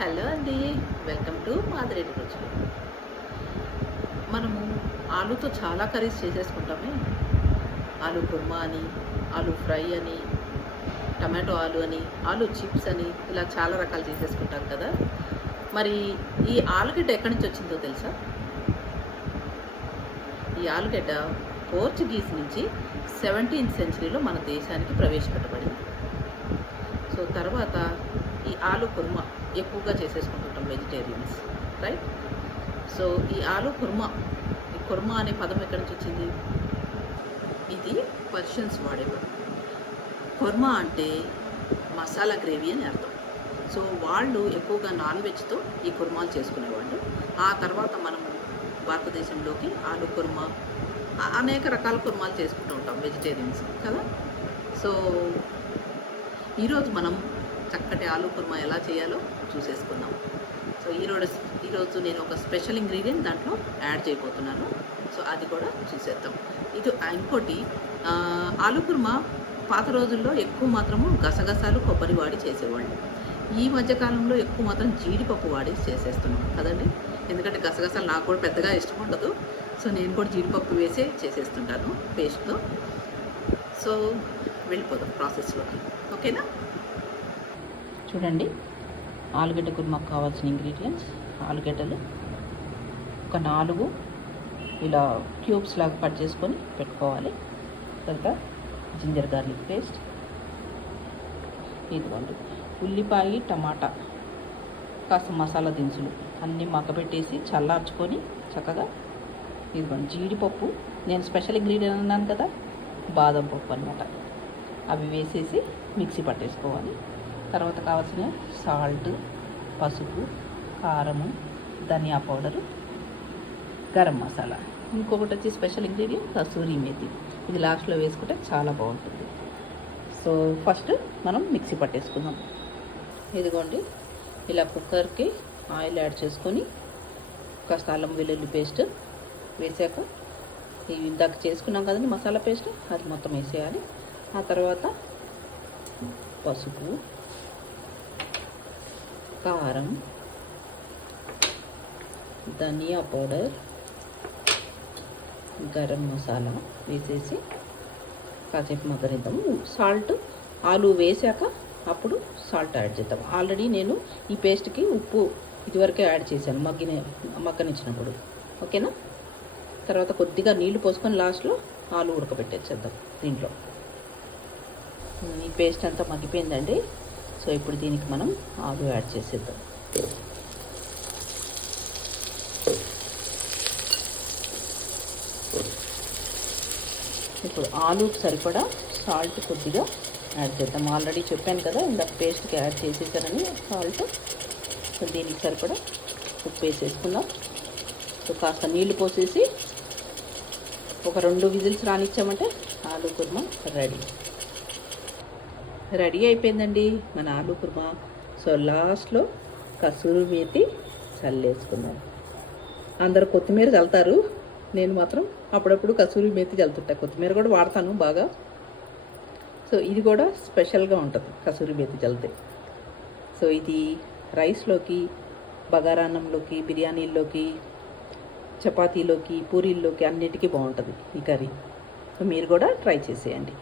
Hello అండి, welcome to Madireddy రుచులు. మనము ఆలూతో చాలా కర్రీస్ చేసేసుకుంటామే. ఆలూ కుర్మా అని, ఆలూ ఫ్రై అని, టమాటో ఆలు అని, ఆలూ చిప్స్ అని, ఇలా చాలా రకాలు చేసేసుకుంటాం కదా. మరి ఈ ఆలుగడ్డ ఎక్కడి నుంచి వచ్చిందో తెలుసా? ఈ ఆలుగడ్డ పోర్చుగీస్ నుంచి 17th సెంచరీలో మన దేశానికి ప్రవేశపెట్టబడింది. సో తర్వాత ఈ ఆలూ కుర్మా ఎక్కువగా చేసేసుకుంటుంటాం వెజిటేరియన్స్, రైట్? సో ఈ ఆలూ కుర్మా, ఈ కుర్మా అనే పదం ఎక్కడి నుంచి వచ్చింది? ఇది పర్షియన్స్ వాడేవారు. కుర్మా అంటే మసాలా గ్రేవీ అని అర్థం. సో వాళ్ళు ఎక్కువగా నాన్ వెజ్తో ఈ కుర్మాలు చేసుకునేవాళ్ళు. ఆ తర్వాత మనము భారతదేశంలోకి ఆలూ కుర్మా, అనేక రకాల కుర్మాలు చేసుకుంటూ ఉంటాం వెజిటేరియన్స్ కదా. సో ఈరోజు మనం చక్కటి ఆలూ కుర్మా ఎలా చేయాలో చూసేసుకుందాం. సో ఈరోజు నేను ఒక స్పెషల్ ఇంగ్రీడియంట్ దాంట్లో యాడ్ చేయబోతున్నాను. సో అది కూడా చూసేద్దాం. ఇంకోటి, ఆలూ కుర్మా పాత రోజుల్లో ఎక్కువ మాత్రము గసగసాలు, కొబ్బరి వాడి చేసేవాళ్ళు. ఈ మధ్యకాలంలో ఎక్కువ మాత్రం జీడిపప్పు వాడి చేసేస్తున్నాం కదండి. ఎందుకంటే గసగసాలు నాకు కూడా పెద్దగా ఇష్టం ఉండదు. సో నేను కూడా జీడిపప్పు వేసే చేసేస్తుంటాను పేస్ట్తో. సో వెళ్ళిపోదాం ప్రాసెస్లోకి, ఓకేనా? చూడండి, ఆలుగడ్డ కుర్మాకు కావాల్సిన ఇంగ్రీడియంట్స్: ఆలుగడ్డలు ఒక 4 ఇలా క్యూబ్స్ లాగా కట్ చేసుకొని పెట్టుకోవాలి. తర్వాత జింజర్ గార్లిక్ పేస్ట్, ఇదిగోండి ఉల్లిపాయ, టమాటా, కాస్త మసాలా దినుసులు అన్నీ మగ్గపెట్టేసి చల్లార్చుకొని చక్కగా, ఇదిగోండి జీడిపప్పు, నేను స్పెషల్ ఇంగ్రీడియంట్ అన్నాను కదా, బాదం పప్పు అన్నమాట, అవి వేసేసి మిక్సీ పట్టేసుకోవాలి. తర్వాత కావాల్సిన సాల్ట్, పసుపు, కారము, ధనియా పౌడరు, గరం మసాలా. ఇంకొకటి వచ్చి స్పెషల్ ఇంగ్రీడియంట్ కసూరి మేతి. ఇది లాస్ట్లో వేసుకుంటే చాలా బాగుంటుంది. సో ఫస్ట్ మనం మిక్సీ పట్టేసుకుందాం. ఇదిగోండి ఇలా కుక్కర్కి ఆయిల్ యాడ్ చేసుకొని కాస్త అల్లం వెల్లుల్లి పేస్ట్ వేసాక, ఇవి ఇందాక చేసుకున్నాం కదండి మసాలా పేస్ట్, అది మొత్తం వేసేయాలి. ఆ తర్వాత పసుపు, కారం, ధనియా పౌడర్, గరం మసాలా వేసేసి కాసేపు మగ్గనిద్దాము. సాల్ట్ ఆలు వేసాక అప్పుడు సాల్ట్ యాడ్ చేద్దాం. ఆల్రెడీ నేను ఈ పేస్ట్కి ఉప్పు ఇదివరకే యాడ్ చేశాను మగ్గనిచ్చినప్పుడు, ఓకేనా? తర్వాత కొద్దిగా నీళ్లు పోసుకొని లాస్ట్లో ఆలు ఉడకబెట్టేసేద్దాం దీంట్లో. ఈ పేస్ట్ అంతా మగ్గిపోయిందండి. సో ఇప్పుడు దీనికి మనం ఆలు యాడ్ చేసేద్దాం. ఇప్పుడు ఆలుకి సరిపడా సాల్ట్ కొద్దిగా యాడ్ చేద్దాం. ఆల్రెడీ చెప్పాను కదా ఇందాక పేస్ట్కి యాడ్ చేసేసానని సాల్ట్. సో దీనికి సరిపడా ఉప్పు వేసేసుకుందాం. సో కాస్త నీళ్లు పోసేసి ఒక 2 విజిల్స్ రానిచ్చామంటే ఆలూ కుర్మా రెడీ అయిపోయిందండి మన ఆలూ కుర్మా. సో లాస్ట్లో కసూరి మేతి చల్లేసుకుందాం. అందరు కొత్తిమీర చల్లుతారు, నేను మాత్రం అప్పుడప్పుడు కసూరి మేతి చల్లుతుంటా. కొత్తిమీర కూడా వాడతాను బాగా. సో ఇది కూడా స్పెషల్గా ఉంటుంది కసూరి మేతి చల్లితే. సో ఇది రైస్లోకి, బగారాన్నంలోకి, బిర్యానీల్లోకి, చపాతీలోకి, పూరీల్లోకి అన్నిటికీ బాగుంటుంది ఈ కర్రీ. సో మీరు కూడా ట్రై చేసేయండి.